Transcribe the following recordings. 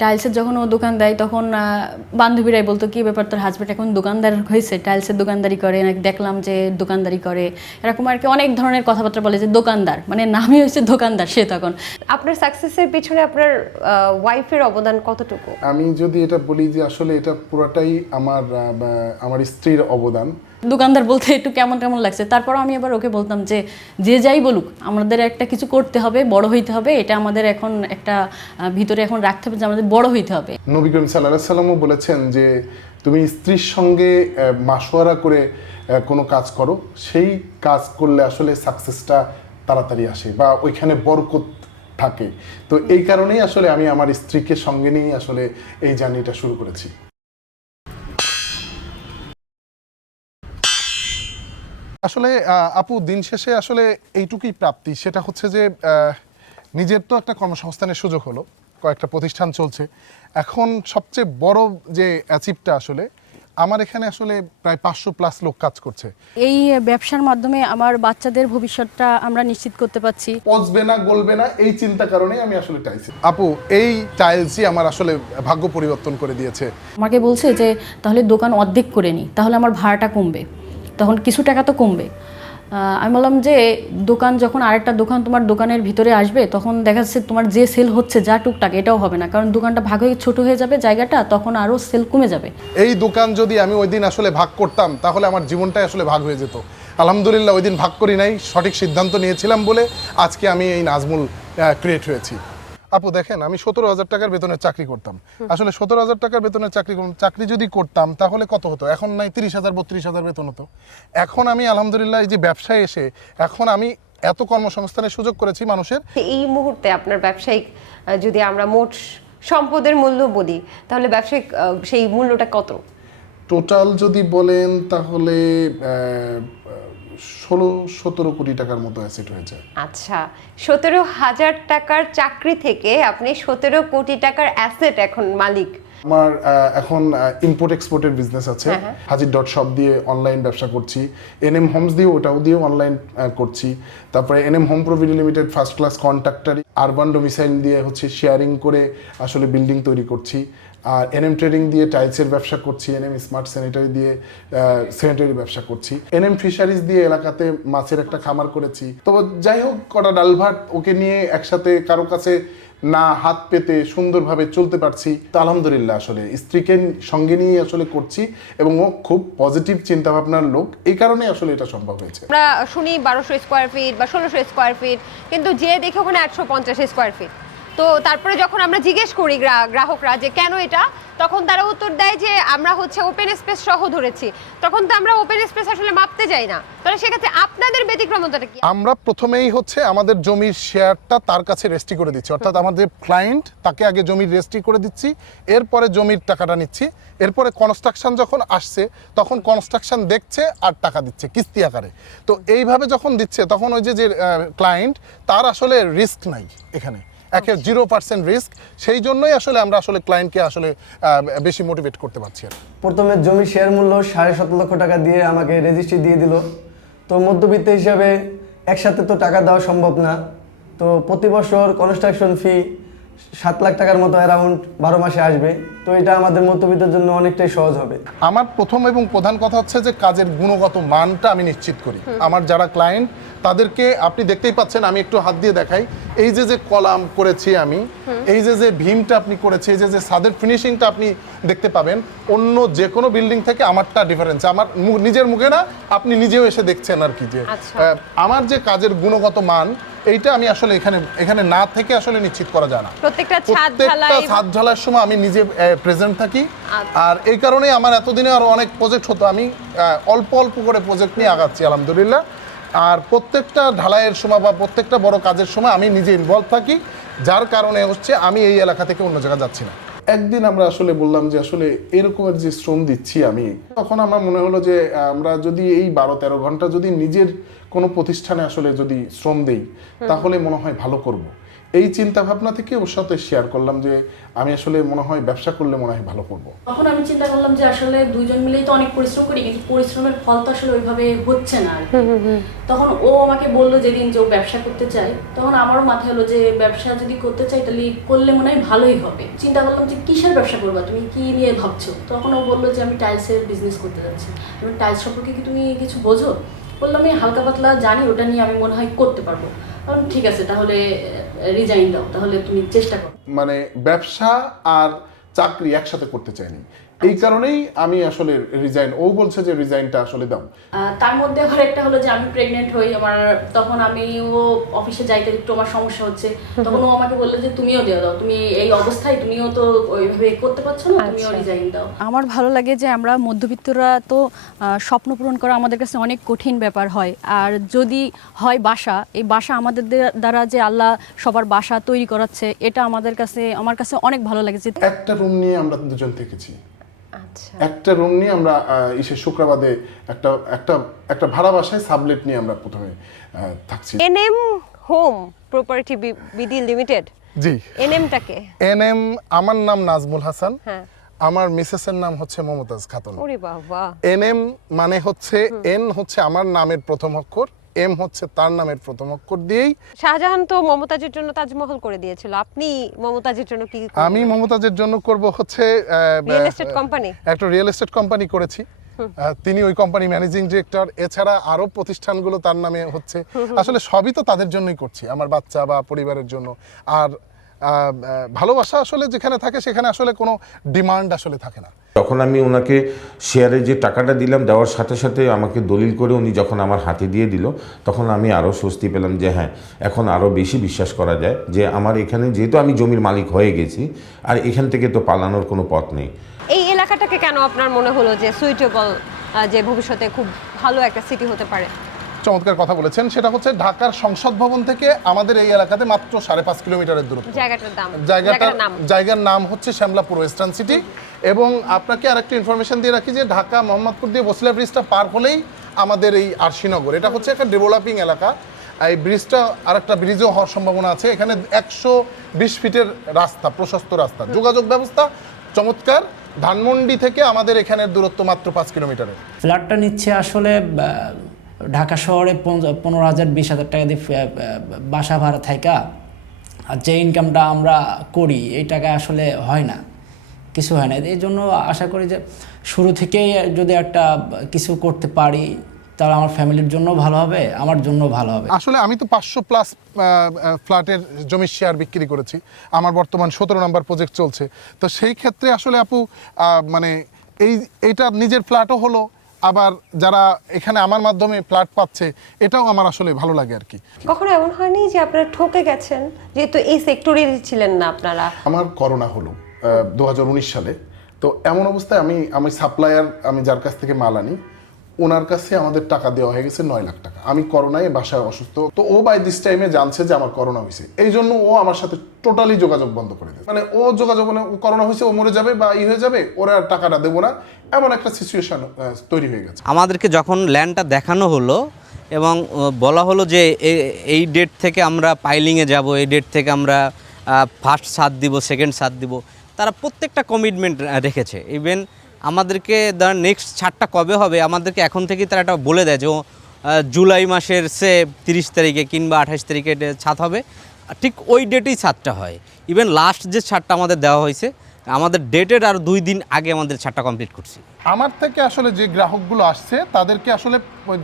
টাইলসের যখন ও দোকান দেয় তখন বান্ধবীরাই বলতো কি ব্যাপার, তোর হাজব্যান্ড এখন দোকানদার হয়েছে, টাইলসের দোকানদারি করে, নাকি দেখলাম যে দোকানদারি করে, এরকম আর কি অনেক ধরনের কথাবার্তা বলে যে দোকানদার, মানে নামই হয়েছে দোকানদার সে তখন। আপনার সাকসেসের পিছনে আপনার ওয়াইফের অবদান কতটুকু? আমি যদি এটা বলি যে আসলে এটা পুরোটাই আমার স্ত্রীর অবদান। দোকানদার বলতে একটু কেমন কেমন লাগছে, তারপর আমি আবার ওকে বলতাম যে যে যাই বলুক আমাদের একটা কিছু করতে হবে, বড় হইতে হবে, এটা আমাদের এখন একটা ভিতরে এখন রাখতে হবে যে আমাদের বড় হইতে হবে। নবী করিম সাল্লাল্লাহু আলাইহি ওয়াসাল্লামও বলেছেন যে তুমি স্ত্রীর সঙ্গে মাশওয়ারা করে কোনো কাজ করো, সেই কাজ করলে আসলে সাকসেসটা তাড়াতাড়ি আসে বা ওইখানে বরকত থাকে। তো এই কারণেই আসলে আমি আমার স্ত্রীকে সঙ্গে নিয়ে আসলে এই জার্নিটা শুরু করেছি। আসলে আপু দিন শেষে আসলে এইটুকুই প্রাপ্তি, সেটা হচ্ছে যে নিজের তো একটা কর্মসংস্থানের সুযোগ হলো, কয়েকটা প্রতিষ্ঠান চলছে। এখন সবচেয়ে বড় যে অ্যাচিভটা আসলে আমার এখানে আসলে প্রায় 500+ লোক কাজ করছে। এই ব্যবসার মাধ্যমে আমার বাচ্চাদের ভবিষ্যৎটা আমরা নিশ্চিত করতে পারছি। পচবে না, গলবে না, এই চিন্তা কারণেই আমি আসলে টাইলস। আপু এই টাইলসই আমার আসলে ভাগ্য পরিবর্তন করে দিয়েছে। আমাকে বলছে যে তাহলে দোকান অর্ধেক করে নিই, তাহলে আমার ভাড়াটা কমবে, তখন কিছু টাকা তো কমবে। আমি বললাম যে দোকান যখন আরেকটা দোকান তোমার দোকানের ভিতরে আসবে তখন দেখা যাচ্ছে তোমার যে সেল হচ্ছে যা টুকটাক এটাও হবে না, কারণ দোকানটা ভাগ হয়ে ছোট হয়ে যাবে জায়গাটা, তখন আরও সেল কমে যাবে। এই দোকান যদি আমি ওই দিন আসলে ভাগ করতাম তাহলে আমার জীবনটাই আসলে ভাগ হয়ে যেত। আলহামদুলিল্লাহ ওই দিন ভাগ করি নাই, সঠিক সিদ্ধান্ত নিয়েছিলাম বলে আজকে আমি এই নাজমুল ক্রিয়েট হয়েছি। আপু দেখেন, আমি 17,000 টাকার বেতনের চাকরি করতাম। আসলে 17,000 টাকার বেতনের চাকরি যদি করতাম তাহলে কত হতো? এখন নাই 30,000 32,000 বেতন হতো। এখন আমি আলহামদুলিল্লাহ এই যে ব্যবসায় এসে এখন আমি এত কর্মসংস্থানের সুযোগ করেছি মানুষের। এই মুহূর্তে আপনার ব্যবসায়িক যদি আমরা মোট সম্পদের মূল্য বলি তাহলে ব্যবসায়িক সেই মূল্যটা কত? টোটাল যদি বলেন তাহলে 16-17 কোটি টাকার মতো অ্যাসেট হয়ে যায়। আচ্ছা, 17,000 টাকার চাকরি থেকে আপনি 17 কোটি টাকার অ্যাসেট এখন মালিক। আমার এখন ইম্পোর্ট এক্সপোর্টের বিজনেস আছে। হাজির ডট শপ দিয়ে অনলাইন ব্যবসা করছি, এনএম হোমস দিয়ে ওটাও দিয়ে অনলাইন করছি। তারপরে এনএম হোম প্রভিডি limited first class contractor, urban domicile দিয়ে হচ্ছে শেয়ারিং করে আসলে বিল্ডিং তৈরি করছি। আর এনএম ট্রেডিং দিয়ে টাইলসের ব্যবসা করছি, এনএম স্মার্ট স্যানিটারি দিয়ে স্যানিটারি ব্যবসা করছি, এনএম ফিশারিজ দিয়ে এলাকাতে মাছের একটা খামার করেছি। তো যাই হোক, কটা ডাল ভাত ওকে নিয়ে একসাথে কারো কাছে না হাত পেতে সুন্দরভাবে চলতে পারছি। তো আলহামদুলিল্লাহ আসলে স্ত্রীকে সঙ্গে নিয়ে আসলে করছি এবং ও খুব পজিটিভ চিন্তা ভাবনার লোক, এই কারণে আসলে এটা সম্ভব হয়েছে। আমরা শুনি 1200 স্কোয়ার ফিট বা 1600 স্কোয়ার ফিট, কিন্তু যে দেখে ওখানে 850 স্কোয়ার ফিট। তো তারপরে যখন আমরা জিজ্ঞেস করি গ্রাহকরা যে কেন এটা, তখন তারা উত্তর দেয় যে আমরা হচ্ছে ওপেন স্পেস সহ ধরেছি। তখন তো আমরা ওপেন স্পেস আসলে মাপতে যাই না, তাহলে সেক্ষেত্রে আপনাদের ব্যতিক্রমতাটা কি? আমরা প্রথমেই হচ্ছে আমাদের জমির শেয়ারটা তার কাছে রেজিস্ট্রি করে দিচ্ছি, অর্থাৎ আমাদের ক্লায়েন্ট তাকে আগে জমির রেজিস্ট্রি করে দিচ্ছি, এরপরে জমির টাকাটা নিচ্ছি। এরপরে কনস্ট্রাকশন যখন আসছে তখন কনস্ট্রাকশন দেখছে আর টাকা দিচ্ছে কিস্তি আকারে। তো এইভাবে যখন দিচ্ছে তখন ওই যে ক্লায়েন্ট তার আসলে রিস্ক নাই এখানে, 0% রিস্ক। সেই জন্যই আসলে আমরা আসলে ক্লায়েন্টকে আসলে বেশি মোটিভেট করতে পারছি। প্রথমে জমির শেয়ার মূল্য 7.5 লক্ষ টাকা দিয়ে আমাকে রেজিস্ট্রি দিয়ে দিল। তো মধ্যবিত্ত হিসাবে একসাথে তো টাকা দেওয়া সম্ভব না। তো প্রতি বছর কনস্ট্রাকশন ফি 7 লাখ টাকার মতো অ্যারাউন্ড 12 মাসে আসবে। তো এটা আমাদের মধ্যবিত্তের জন্য অনেকটাই সহজ হবে। আমার প্রথম এবং প্রধান কথা হচ্ছে যে কাজের গুণগত মানটা আমি নিশ্চিত করি। আমার যারা ক্লায়েন্ট তাদেরকে আপনি দেখতেই পাচ্ছেন, আমি একটু হাত দিয়ে দেখাই, এই যে কলাম করেছি আমি, এই যে ভীমটা আপনি করেছি, এই যে ছাদের ফিনিশিংটা আপনি দেখতে পাবেন, অন্য যে কোনো বিল্ডিং থেকে আমারটা ডিফারেন্স। আমার নিজের মুখে না, আপনি নিজেও এসে দেখছেন আর কি, যে আমার যে কাজের গুণগত মান এইটা আমি আসলে এখানে না থেকে আসলে নিশ্চিত করা যায় না। প্রত্যেকটা ছাদ ঢালাইয়ের সময় আমি নিজে প্রেজেন্ট থাকি। আর এই কারণেই আমার এতদিনে আরো অনেক প্রজেক্ট হতো, আমি অল্প অল্প করে প্রজেক্ট নিয়ে আগাচ্ছি আলহামদুলিল্লাহ। আর প্রত্যেকটা ঢালাইয়ের সময় বা প্রত্যেকটা বড় কাজের সময় আমি নিজে ইনভলভ থাকি, যার কারণে হচ্ছে আমি এই এলাকা থেকে অন্য জায়গায় যাচ্ছি না। একদিন আমরা আসলে বললাম যে আসলে এরকমের যে শ্রম দিচ্ছি আমি, তখন আমার মনে হলো যে আমরা যদি এই 12-13 ঘন্টা যদি নিজের কোনো প্রতিষ্ঠানে আসলে যদি শ্রম দেই তাহলে মনে হয় ভালো করব। এই চিন্তা ভাবনা থেকে ওর সাথে শেয়ার করলাম যে আমি আসলে মনে হয় ব্যবসা করলে মনে হয় ভালো করব। তখন আমি চিন্তা করলাম যে আসলে দুইজন মিলেই তো অনেক পরিশ্রম করি, কিন্তু পরিশ্রমের ফল তো আসলে ওইভাবে হচ্ছে না আর কি। তখন ও আমাকে বললো যেদিন যে ও ব্যবসা করতে চায়, তখন আমারও মাথায় হলো যে ব্যবসা যদি করতে চাই তাহলে করলে মনে হয় ভালোই হবে। চিন্তা করলাম যে কিসের ব্যবসা করবা, তুমি কি নিয়ে ভাবছো? তখন ও বললো যে আমি টাইলসের বিজনেস করতে যাচ্ছি। আমি টাইলস সম্পর্কে কি তুমি কিছু বোঝো? বললাম আমি হালকা পাতলা জানি, ওটা নিয়ে আমি মনে হয় করতে পারবো। কারণ ঠিক আছে, তাহলে রিজাইন দাও, তাহলে তুমি চেষ্টা করো। মানে ব্যবসা আর চাকরি একসাথে করতে চাইনি, এই কারণেই আমি আসলে রিজাইন, ও বলছে যে রিজাইনটা আসলে দাও। তার মধ্যে আবার একটা হলো যে আমি প্রেগনেন্ট হই, আমার তখন ও অফিসে যাইতে একটু আমার সমস্যা হচ্ছে, তখন ও আমাকে বললো যে তুমিও দিয়ে দাও, তুমি এই অবস্থায় তুমিও তো ওইভাবে করতে পারছো না, তুমিও রিজাইন দাও। আমার ভালো লাগে যে আমরা মধ্যবিত্তরা তো স্বপ্ন পূরণ করা আমাদের কাছে অনেক কঠিন ব্যাপার হয়, আর যদি হয় বাসা, এই বাসা আমাদের দ্বারা যে আল্লাহ সবার বাসা তৈরি করাচ্ছে, এটা আমার কাছে অনেক ভালো লাগে। যে একটা রুম নিয়ে আমরা দুজন থেকেছি, আচ্ছা, একটা রুম নিয়ে আমরা শুক্রবারে একটা ভাড়া বাসায় সাবলেট নিয়ে আমরা প্রথমে থাকছি। NM home property BD limited, জি। এনএমটাকে? এনএম আমার নাম নাজমুল হাসান, হ্যাঁ। আমার মিসেসের নাম হচ্ছে মমতাজ খাতুন। ওরে বাবা। এনএম মানে হচ্ছে এন হচ্ছে আমার নামের প্রথম অক্ষর, এম হচ্ছে তার নামের প্রথম অক্ষর দিয়েই। শাহজাহান তো মমতাজের জন্য তাজমহল করে দিয়েছিল, আপনি মমতাজের জন্য কি করবেন? আমি মমতাজের জন্য করব হচ্ছে রিয়েল এস্টেট কোম্পানি, একটা রিয়েল এস্টেট কোম্পানি করেছি। তিনি ওই কোম্পানি ম্যানেজিং ডিরেক্টর, এছাড়া আরো প্রতিষ্ঠানগুলো তার নামে হচ্ছে। আসলে সবই তো তাদের জন্যই করছি, আমার বাচ্চা বা পরিবারের জন্য। আর ভালোবাসা আসলে যেখানে থাকে সেখানে আসলে কোনো ডিমান্ড আসলে থাকে না। তখন আমি ওনাকে শেয়ারে যে টাকাটা দিলাম, দেওয়ার সাথে সাথে আমাকে দলিল করে উনি যখন আমার হাতে দিয়ে দিল, তখন আমি আরও স্বস্তি পেলাম যে হ্যাঁ, এখন আরও বেশি বিশ্বাস করা যায় যে আমার এখানে যেহেতু আমি জমির মালিক হয়ে গেছি, আর এখান থেকে তো পালানোর কোনো পথ নেই। এই এলাকাটাকে কেন আপনার মনে হলো যে সুইটেবল, যে ভবিষ্যতে খুব ভালো একটা সিটি হতে পারে? চমৎকার কথা বলেছেন। সেটা হচ্ছে ঢাকার সংসদ ভবন থেকে আমাদের এই এলাকাতে মাত্র 5.5 কিলোমিটারের দূরত্ব। জায়গার নাম হচ্ছে শ্যামলাপুর ওয়েস্টার্ন সিটি। এবং আপনাকে আরেকটা ইনফরমেশন দিয়ে রাখি যে ঢাকা মোহাম্মদপুর দিয়ে বসিলা ব্রিজটা পার হলেই আমাদের এই আরশিনগর, এটা হচ্ছে একটা ডেভেলপিং এলাকা। এই ব্রিজটা আরেকটা ব্রিজও হওয়ার সম্ভাবনা আছে। এখানে 120 ফিটের রাস্তা, প্রশস্ত রাস্তা, যোগাযোগ ব্যবস্থা চমৎকার। ধানমন্ডি থেকে আমাদের এখানের দূরত্ব মাত্র 5 কিলোমিটারের। ফ্ল্যাটটা নিচ্ছে আসলে ঢাকা শহরে 15,000 20,000 টাকা দিয়ে বাসা ভাড়া থাকা, আর যে ইনকামটা আমরা করি এই টাকা আসলে হয় না, কিছু হয় না। এই জন্য আশা করি যে শুরু থেকেই যদি একটা কিছু করতে পারি তাহলে আমার ফ্যামিলির জন্য ভালো হবে, আমার জন্য ভালো হবে। আসলে আমি তো 500+ ফ্ল্যাটের জমির শেয়ার বিক্রি করেছি, আমার বর্তমান 17 নম্বর প্রজেক্ট চলছে। তো সেই ক্ষেত্রে আসলে আপু মানে এইটা নিজের ফ্ল্যাটও হলো, আবার যারা এখানে আমার মাধ্যমে ফ্ল্যাট পাচ্ছে এটাও আমার আসলে ভালো লাগে আর কি। কখনো এমন হয়নি যে আপনারা ঠকে গেছেন, যেহেতু এই সেক্টরের ছিলেন না আপনারা? আমার করোনা হলো 2019 সালে। তো এমন অবস্থায় আমি সাপ্লায়ার, আমি যার কাছ থেকে মাল আনি, ওনার কাছে আমাদের টাকা দেওয়া হয়ে গেছে 9 লাখ টাকা। আমি করোনায় বাসায় অসুস্থ, তো ও বাই দিস টাইমে জানছে যে আমার করোনা হয়েছে, এই জন্য ও আমার সাথে টোটালি যোগাযোগ বন্ধ করে দেয়। মানে ও যোগাযোগ, মানে করোনা হয়েছে, ও মরে যাবে বা হয়ে যাবে, ওরা আর টাকাটা দেবো না, এমন একটা সিচুয়েশন তৈরি হয়ে গেছে। আমাদেরকে যখন ল্যান্ডটা দেখানো হলো এবং বলা হলো যে এই ডেট থেকে আমরা পাইলিংয়ে যাব, এই ডেট থেকে আমরা ফার্স্ট ছাদ দিব, সেকেন্ড ছাদ দিব, তারা প্রত্যেকটা কমিটমেন্ট রেখেছে। ইভেন আমাদেরকে নেক্সট ছাদটা কবে হবে আমাদেরকে এখন থেকেই তারা একটা বলে দেয় যে জুলাই মাসের 30 তারিখে কিংবা 28 তারিখে ছাদ হবে, ঠিক ওই ডেটেই ছাদটা হয়। ইভেন লাস্ট যে ছাদটা আমাদের দেওয়া হয়েছে, আমাদের ডেটের আর 2 দিন আগে আমাদের ছাদটা কমপ্লিট করছি। আমার থেকে আসলে যে গ্রাহকগুলো আসছে তাদেরকে আসলে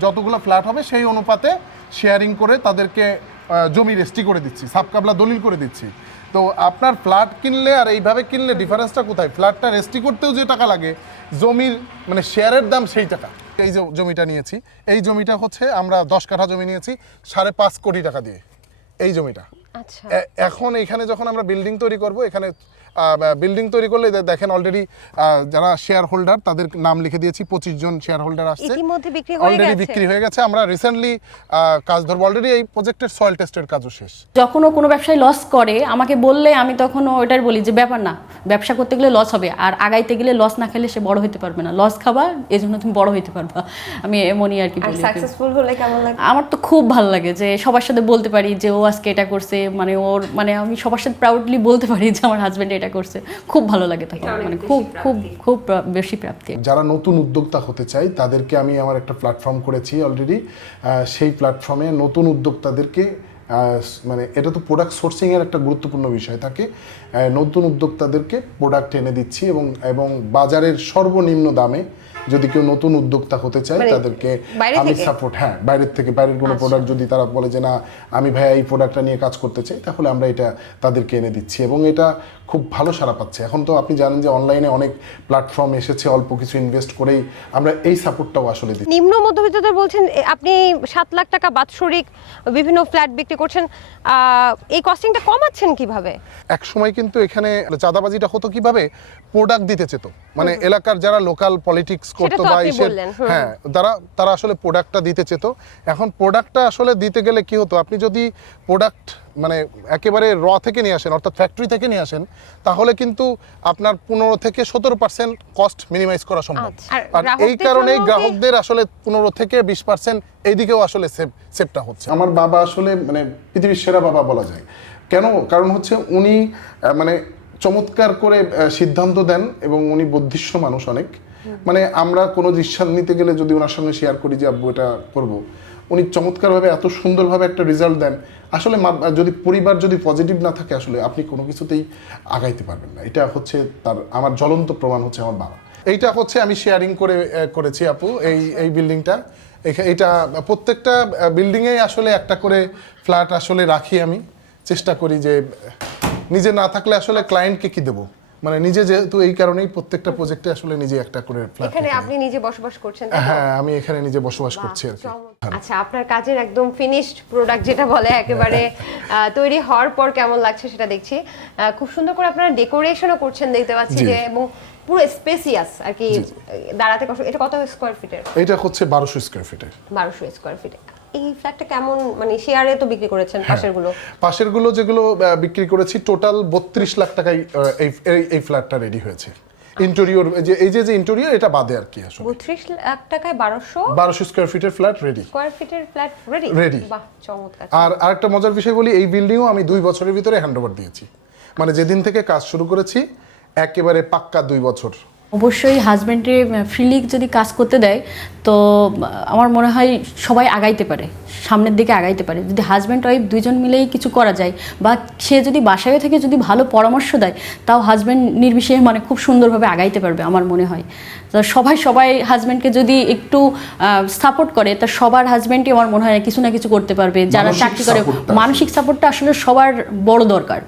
যতগুলো ফ্ল্যাট হবে সেই অনুপাতে শেয়ারিং করে তাদেরকে জমি রেজিস্ট্রি করে দিচ্ছি, সাবকাবলা দলিল করে দিচ্ছি। তো আপনার ফ্ল্যাট কিনলে আর এইভাবে কিনলে ডিফারেন্সটা কোথায়? ফ্ল্যাটটা রেজিস্ট্রি করতেও যে টাকা লাগে, জমির মানে শেয়ারের দাম সেই টাকা। এই যে জমিটা নিয়েছি, এই জমিটা হচ্ছে আমরা 10 কাঠা জমি নিয়েছি 5.5 কোটি টাকা দিয়ে, এই জমিটা। আচ্ছা। এখন এখানে যখন আমরা বিল্ডিং তৈরি করব, এখানে বিল্ডিং তৈরি করলে দেখেন অলরেডি যারা শেয়ার হোল্ডার তাদের নাম লিখে দিয়েছি, 25 জন শেয়ার হোল্ডার আসছে, ইতিমধ্যে বিক্রি হয়ে অলরেডি গেছে। বিক্রি হয়ে গেছে। আমরা রিসেন্টলি কাজ ধরবো, অলরেডি এই প্রজেক্টের সয়েল টেস্টের কাজও শেষ। যখন কোনো ব্যবসায়ী লস করে আমাকে বললে আমি তখন ওটার বলি যে ব্যাপার না, ব্যবসা করতে গেলে লস হবে, আর আগাইতে গেলে লস না খেলে সে বড় হতে পারবে না। লস খাবা এজন্য তুমি বড় হতে পারবা, আমি এমনই আর কি আর বলি। সাকসেসফুল হলে কেমন লাগে? আমার তো খুব ভালো লাগে যে সবার সাথে বলতে পারি যে ও আজকে এটা করছে, মানে ওর মানে আমি সবার সাথে প্রাউডলি বলতে পারি যে আমার হাজবেন্ড এটা করছে, খুব ভালো লাগে তখন, মানে খুব খুব খুব বেশি প্রাপ্তি। যারা নতুন উদ্যোক্তা হতে চায় তাদেরকে আমি আমার একটা প্ল্যাটফর্ম করেছি অলরেডি। সেই প্ল্যাটফর্মে নতুন উদ্যোক্তাদেরকে মানে এটা তো প্রোডাক্ট সোর্সিংয়ের একটা গুরুত্বপূর্ণ বিষয় থাকে, নতুন উদ্যোক্তাদেরকে প্রোডাক্ট এনে দিচ্ছি এবং বাজারের সর্বনিম্ন দামে যদি কেউ নতুন উদ্যোক্তা হতে চায় মানে তাদেরকে বাইরে আমি থেকে? সাপোর্ট, হ্যাঁ বাইরের থেকে, বাইরের কোনো প্রোডাক্ট যদি তারা বলে যে না আমি ভাইয়া এই প্রোডাক্টটা নিয়ে কাজ করতে চাই, তাহলে আমরা এটা তাদেরকে এনে দিচ্ছি এবং এটা খুব ভালো সাড়া পাচ্ছে। এখন তো আপনি জানেন যে অনলাইনে অনেক প্ল্যাটফর্ম এসেছে, অল্প কিছু ইনভেস্ট করেই আমরা এই সাপোর্টটাও আসলে দিচ্ছি। নিম্ন মধ্যবিত্তদের বলছেন আপনি 7 লাখ টাকা বাৎসরিক বিভিন্ন ফ্ল্যাট বিক্রি করছেন, এই কস্টিংটা কমাচ্ছেন কিভাবে? এক সময় কিন্তু এখানে চাঁদাবাজিটা হতো কিভাবে, প্রোডাক্ট দিতে চেত, মানে এলাকার যারা লোকাল পলিটিক্স করতো তো বা আপনি এসে, বললেন, হ্যাঁ তারা আসলে প্রোডাক্টটা দিতে চেত। এখন প্রোডাক্টটা আসলে দিতে গেলে কি হতো, আপনি যদি প্রোডাক্ট মানে একেবারে থেকে নিয়ে আসেন, অর্থাৎ ফ্যাক্টরি থেকে নিয়ে আসেন, তাহলে কিন্তু আপনার 15 থেকে 17% কস্ট মিনিমাইজ করা সম্ভব। আচ্ছা। আর এই গ্রাহকদের কারণেই জন্য গ্রাহকদের আসলে 15 থেকে 20% এইদিকেও আসলে সেভটা হচ্ছে। আমার বাবা আসলে মানে পৃথিবীর সেরা বাবা বলা যায়। কেন? কারণ হচ্ছে উনি মানে চমৎকার করে সিদ্ধান্ত দেন এবং উনি বুদ্ধিষ্ট মানুষ অনেক। মানে আমরা কোনো ডিসিশন নিতে গেলে যদি ওনার সঙ্গে শেয়ার করি যে আব্বু এটা করবো, উনি চমৎকারভাবে এত সুন্দরভাবে একটা রেজাল্ট দেন। আসলে যদি পরিবার যদি পজিটিভ না থাকে আসলে আপনি কোনো কিছুতেই আগাইতে পারবেন না। এটা হচ্ছে আমার জ্বলন্ত প্রমাণ হচ্ছে আমার বাবা। এইটা হচ্ছে আমি শেয়ারিং করেছি আপু, এই বিল্ডিংটা। এটা প্রত্যেকটা বিল্ডিংয়েই আসলে একটা করে ফ্ল্যাট আসলে রাখি। আমি চেষ্টা করি যে নিজে না থাকলে আসলে ক্লায়েন্টকে কি দেবো, মানে নিজে যেহেতু, এই কারণেই প্রত্যেকটা প্রজেক্টে আসলে নিজে একটা করে ফ্ল্যাট। এখানে আপনি নিজে বসবাস করছেন, তাই তো? হ্যাঁ, আমি এখানে নিজে বসবাস করছি আর কি। আচ্ছা, আপনার কাজের একদম ফিনিশড প্রোডাক্ট যেটা বলে একেবারে তৈরি হওয়ার পর কেমন লাগছে সেটা দেখছি। খুব সুন্দর করে আপনারা ডেকোরেশনও করছেন দেখতে পাচ্ছি জি। যে, এবং পুরো স্পেসিয়াস আর কি, দাঁড়াতে কষ্ট। এটা কত স্কয়ার ফিটের? এটা হচ্ছে 1200 স্কয়ার ফিটের। 1200 স্কয়ার ফিট। এই ফ্ল্যাটটা কেমন, মানে শেয়ারে তো বিক্রি করেছেন পাশেরগুলো? পাশেরগুলো যেগুলো বিক্রি করেছি টোটাল 32 লাখ টাকায় এই ফ্ল্যাটটা রেডি হয়েছে। ইন্টেরিয়র এই যে ইন্টেরিয়র এটা বাদে আর কি আসলে 32 লাখ টাকায় 1200 স্কয়ার ফিটের ফ্ল্যাট রেডি। স্কয়ার ফিটের ফ্ল্যাট রেডি? Ready। বাহ, চমৎকার। আর আরেকটা মজার বিষয় বলি, এই বিল্ডিংও আমি 2 বছরের ভিতরে হ্যান্ডওভার দিয়েছি। মানে যেদিন থেকে কাজ শুরু করেছি একেবারে পাক্কা 2 বছর। অবশ্যই হাজব্যান্ডে ফ্রিলি যদি কাজ করতে দেয় তো আমার মনে হয় সবাই আগাইতে পারে, সামনের দিকে আগাইতে পারে। যদি হাজব্যান্ড ওয়াইফ দুইজন মিলেই কিছু করা যায়, বা সে যদি বাসায় থেকে যদি ভালো পরামর্শ দেয়, তাও হাজব্যান্ড নির্বিশেষে মানে খুব সুন্দরভাবে আগাইতে পারবে আমার মনে হয়। তো সবাই হাজব্যান্ডকে যদি একটু সাপোর্ট করে, তা সবার হাজব্যান্ডই আমার মনে হয় কিছু না কিছু করতে পারবে। যারা মানসিক চাকরি করে, সাপোর্টটা মানসিক সাপোর্টটা আসলে সবার বড় দরকার।